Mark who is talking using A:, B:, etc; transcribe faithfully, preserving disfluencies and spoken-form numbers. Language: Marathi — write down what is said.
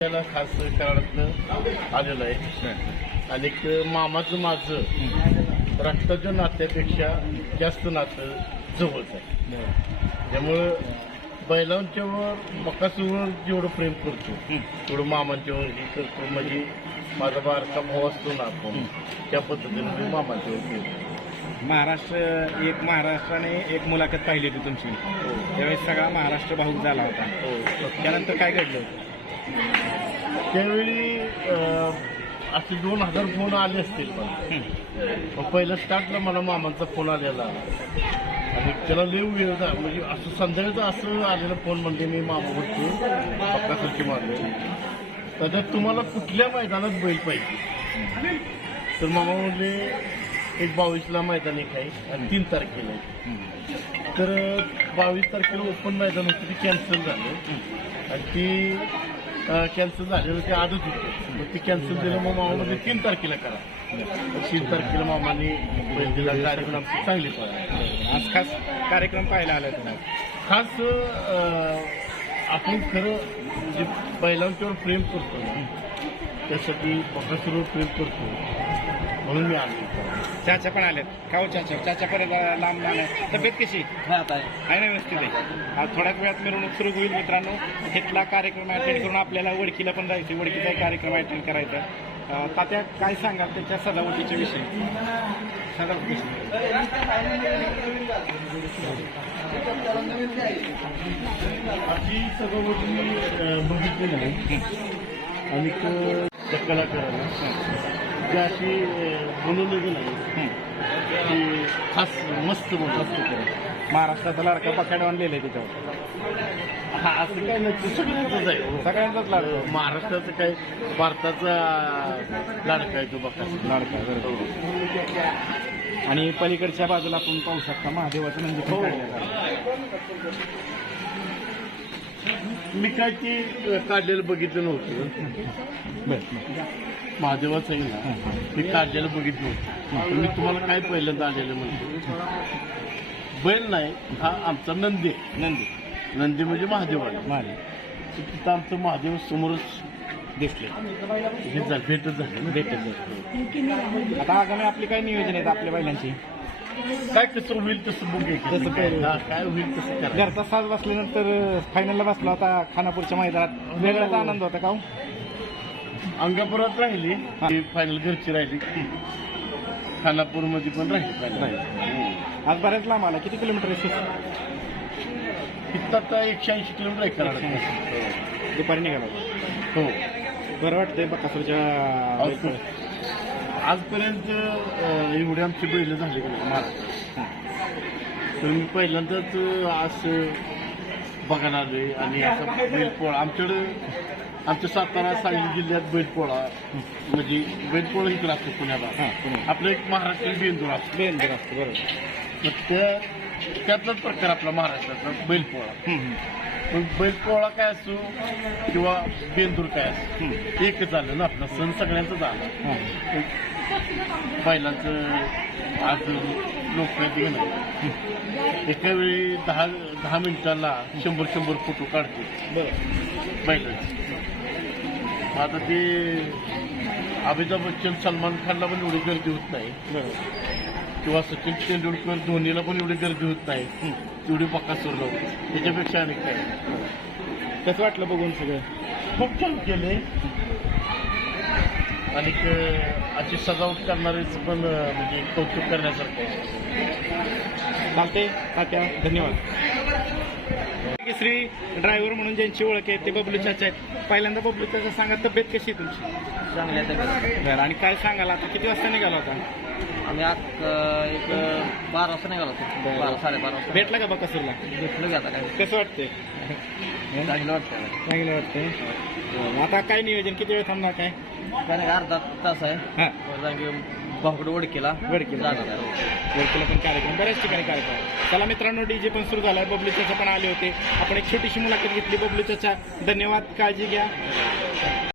A: त्याला खास कराडातलं आलेलं आहे आणि एक मामाचं माझं रक्ताच्या नात्यापेक्षा जास्त नातं जवळच आहे. त्यामुळं बैलांच्यावर बकासूरवर जेवढं प्रेम करतो तेवढं मामांच्यावर हे करतो. म्हणजे माझा बारका भाऊ असतो ना आपण त्या पद्धतीने मी मामांच्यावर प्रेम.
B: महाराष्ट्र एक महाराष्ट्राने एक मुलाखत पाहिली होती तुमची, त्यावेळेस सगळा महाराष्ट्र भाऊक झाला होता. त्यानंतर काय घडलं होतं?
A: त्यावेळी असे दोन हजार फोन आले असतील पण पहिलं स्टार्टला मला मामांचा फोन आलेला आणि त्याला लई वेळ झाला. म्हणजे असं संध्याकाळचं असं आलेलं फोन म्हणजे मी मामा होतो बक्कासूरची मारले त्याच्यात तुम्हाला कुठल्या मैदानात बैल पाहिजे तर मामा म्हणजे एक बावीसला मैदान एक आहे आणि तीन तारखेला आहे. तर बावीस तारखेला ओपन मैदान होतं ते कॅन्सल झालं आणि ती कॅन्सल झालेलं ते आजच होतं. मग ती कॅन्सल दिलं मग मामा म्हणजे तीन तारखेला करा. तीन तारखेला मामाने बैल दिला. कार्यक्रम आमची चांगली पडला.
B: आज खास कार्यक्रम पाहायला आला तुम्हाला.
A: खास आपण खरं जे बैलांच्यावर प्रेम करतो ना त्यासाठी बकासूरवर प्रेम करतो म्हणून मी आलो.
B: चाचा पण आलेत. खाऊ चाचा चाचा परत लांब आलाय. तब्येत कशी
C: आता आहे
B: आहे ना व्यवस्थित आहे. आज थोड्याच वेळात मिरवणूक सुरू होईल मित्रांनो. घेतला कार्यक्रम अटेंड करून आपल्याला वडकीला पण जायचं. वडकीचा कार्यक्रम अटेंड करायचा. तात्या काय सांगाल त्याच्या सजावटीच्या विषयी? सजावट कशी
A: अशी सजावट मी बघितली नाही आणि त्या कलाकाराला ज्या अशी बनवलेली नाही ती खास मस्त मस्त करत.
B: महाराष्ट्राचा लाडका पकाड आणलेलं आहे त्याच्यावर.
A: हा असं काय नाही सगळ्यांचंच आहे.
B: सगळ्यांचाच लाडका.
A: महाराष्ट्राचं काय भारताचा लाडका आहे तो बकासूर
B: लाडका आणि पलीकडच्या बाजूला आपण पाहू शकता महादेवाचं नंदी पण काढलेलं आहे.
A: मी काय ते काढलेलं बघितलं नव्हतं. महादेवाचं आहे ना मी काढलेलं बघितलं नव्हतं. पण मी तुम्हाला काय पहिल्यांदा आलेलं म्हणतो बैल नाही हा आमचा नंदी आहे.
B: नंदी
A: नंदी म्हणजे महादेवाला
B: मारे
A: तिथं आमचं महादेव समोरच
B: दिसले.
A: हे झालं भेटच झालं ना.
B: भेटत झालं. आता आगामी आपली काय नियोजन आहेत आपल्या बैलांची?
A: काय कसं होईल तसं बघू.
B: तसं काय
A: हा, काय होईल तसं करा.
B: घरचा साज बसल्यानंतर फायनलला बसला होता खानापूरच्या मैदानात. वेगळाच आनंद होता का हो?
A: अंगापुरात राहिली फायनल घरची राहिली. खानापूरमध्ये पण राहिली फायनल.
B: आज बऱ्याच लांब आला. किती किलोमीटर आहे?
A: तिथं आता एकशे ऐंशी किलोमीटर आहे कराड.
B: दुपारी निघाला होता.
A: हो
B: बरं वाटतंय बकासूरच्या.
A: आजपर्यंत एवढी आमची बैल झाली का नाही महाराष्ट्रात तर मी पहिल्यांदाच असं बघायला आलोय. आणि असं बैलपोळा आमच्याकडे आमच्या सातारा सांगली जिल्ह्यात बैलपोळा म्हणजे बैलपोळा इकडं असतो पुण्याला. आपलं एक महाराष्ट्रीयन बेंदूर असतो.
B: बेंदूर असतो बरोबर.
A: मग त्या त्यातलाच प्रकार आपला महाराष्ट्रातला बैलपोळा. मग बैलपोळा काय असो किंवा बेंदूर काय असो एकच आलं ना. आपला सण सगळ्यांचाच आला. बैलांचं आज लोक नाही एका वेळी दहा दहा मिनिटाला शंभर शंभर फोटो काढते बरं बैलांचे. आता ते अमिताभ बच्चन सलमान खानला पण एवढी गर्दी होत नाही किंवा सचिन तेंडुलकर धोनीला पण एवढी गर्दी होत नाही तेवढी बकासूरला होती. त्याच्यापेक्षा अनेक काय.
B: कसं वाटलं बघून सगळं?
A: खूप छान केले आणि अशी सजावट करणारेच पण म्हणजे कौतुक करण्यासारखं.
B: चालते तात्या धन्यवाद. श्री ड्रायव्हर म्हणून ज्यांची ओळख आहे ते बबलू चाचा आहेत. पहिल्यांदा बबलू चाचा सांगा तब्येत कशी आहे तुमची?
C: चांगल्या तब्येत.
B: बरं आणि काय सांगाल आता किती वाजता निघाला होता?
C: आम्ही आज एक बारा वाजता निघालो होतो. बारा साडेबारा वाजता
B: भेटला का बकासूरला?
C: भेटलो की आता काय
B: कसं वाटतंय?
C: चांगलं वाटतं.
B: चांगलं वाटतंय. आता काय नियोजन किती वेळ थांबणार काय?
C: काय नाही अर्धा तास आहे.
B: हां
C: जागी भाऊकडे वडकीला
B: वडकीला वडकीला पण कार्यक्रम बऱ्याच ठिकाणी कार्यक्रम. चला मित्रांनो डीजे पण सुरू झालाय. बबलू चाचा पण आले होते. आपण एक छोटीशी मुलाखत घेतली. बबलू चाचा धन्यवाद. काळजी घ्या.